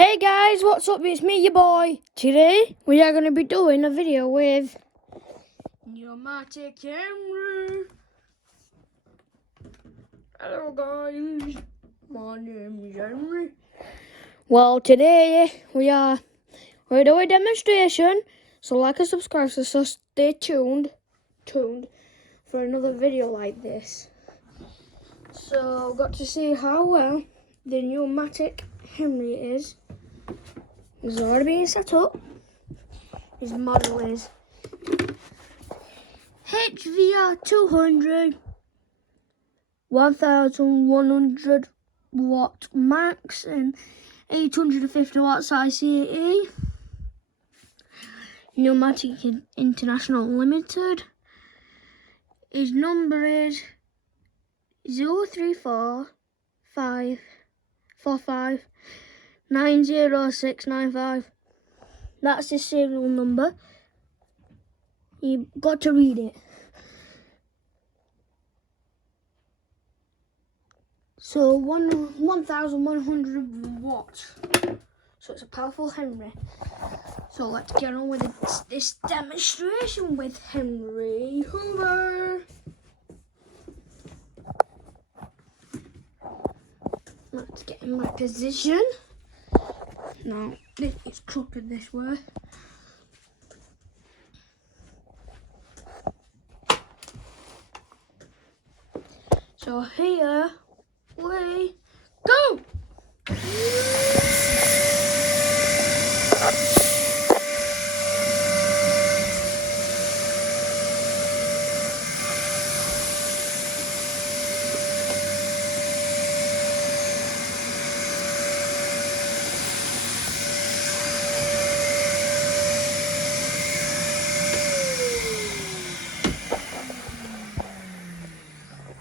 Hey guys, what's up? It's me, your boy. Today we are going to be doing a video with pneumatic Henry. Hello guys, my name is Henry. Well, today we're doing a demonstration. So like and subscribe, so stay tuned for another video like this. So got to see how well the pneumatic Henry is. It's already being set up. His model is HVR200 1100 watt max and 850 watts ICE. Pneumatic International Limited. His number is 034545 90695. That's his serial number. You've got to read it. So 1100 watts. So it's a powerful Henry. So let's get on with this demonstration with Henry Hoover. Let's get in my position. Now, it's crooked this way. So here we go!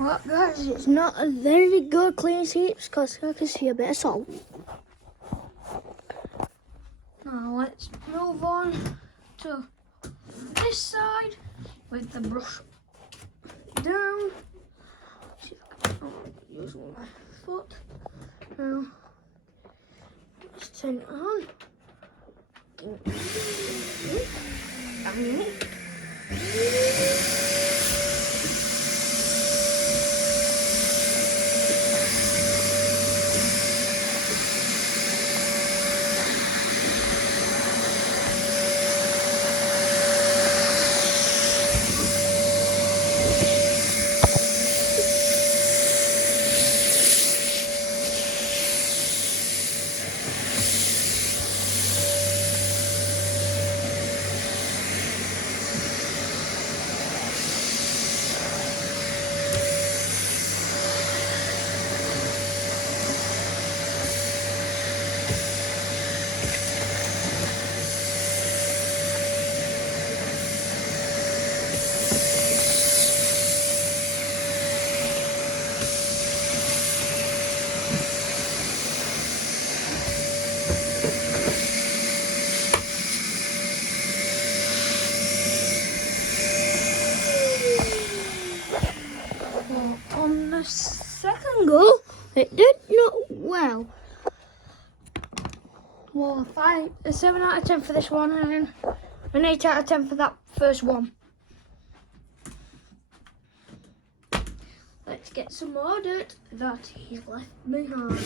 Well guys, it's not a very good clean sweeps because I can see a bit of salt. Now let's move on to this side with the brush down. See if I can use my foot. Now let's turn it on. On the second go, it did not well. Well, a 7 out of 10 for this one and an 8 out of 10 for that first one. Let's get some more dirt that he's left behind.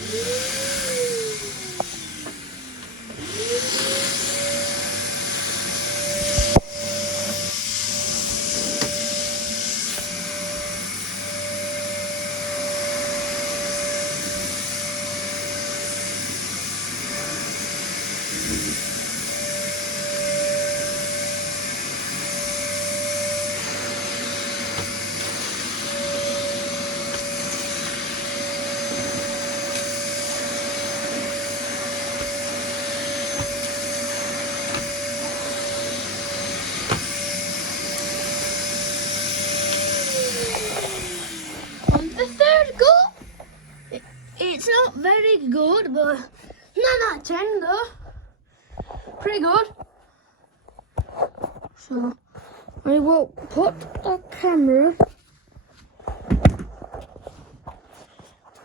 It's not very good, but 9 out of 10 though. Pretty good. So I will put the camera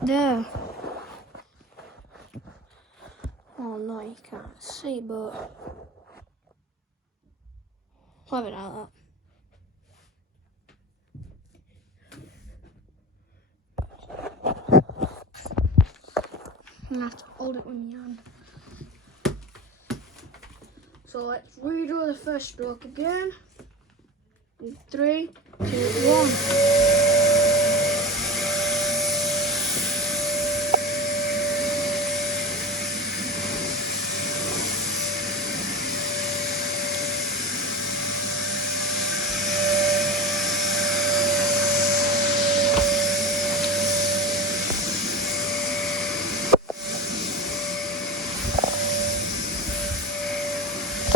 there. Oh no, you can't see, but I'll have it like that. I'm gonna have to hold it with my hand. So let's redraw the first stroke again. In 3, 2, 1.